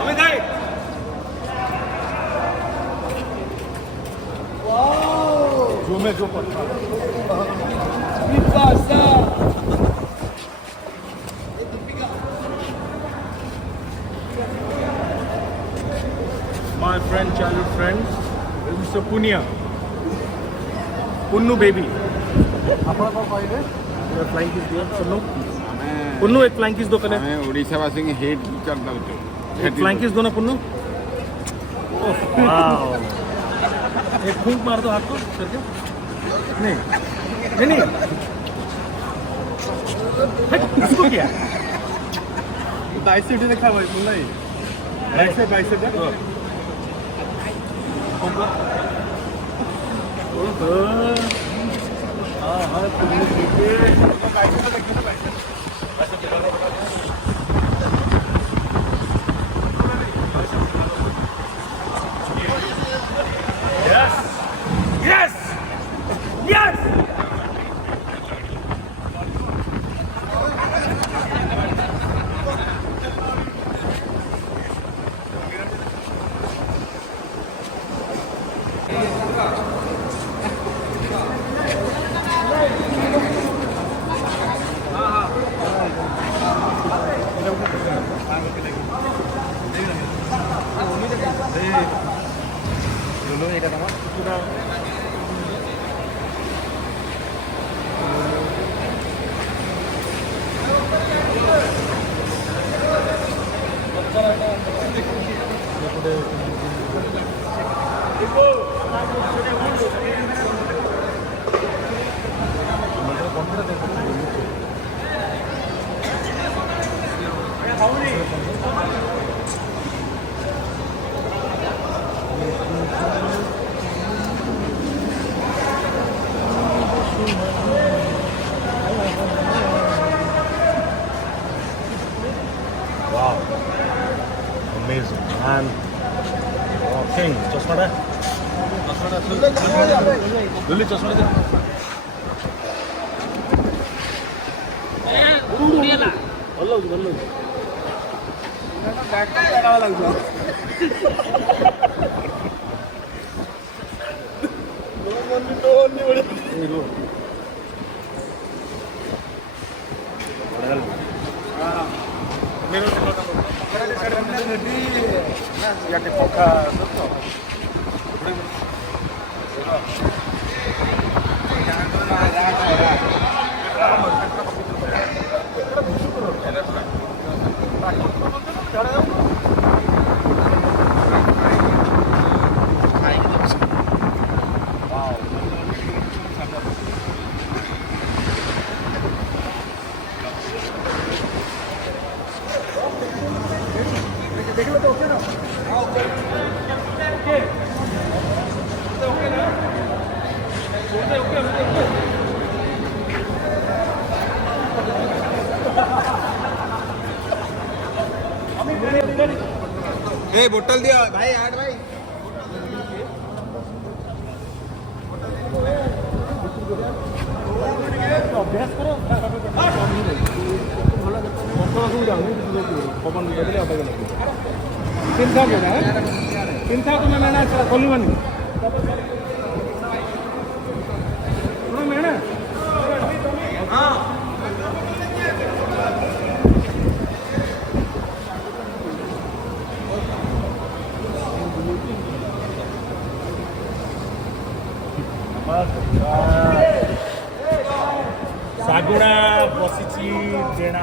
अमित भाई जो में जो पड़ता my friend, childhood friend, Mr. Punya. Punnu baby. ଆପଣ କ'ଣ କହିଲେ? Flying kiss दिया पुन्नू. पुन्नू एक flying kiss दो पहले. हमें उड़ीसा वासी के हेट करता हूँ. एक flying kiss दो ना पुन्नू. वाओ. एक फूंक मार दो हाथ को करके. नहीं. नहीं. इसको क्या? बाइसेप देखा भाई तुम नहीं bicep bicep Yes! Yes! Wow. Amazing. And king. चश्मा दे. लुली चश्मा दे. बोलो बोलो. ए बोतल दिया भाई यार भाई अभ्यास करो पवन चिंता चिंता तुम्हें मैंने खोली बनी मैंने हाँ सागुड़ा बसी जेना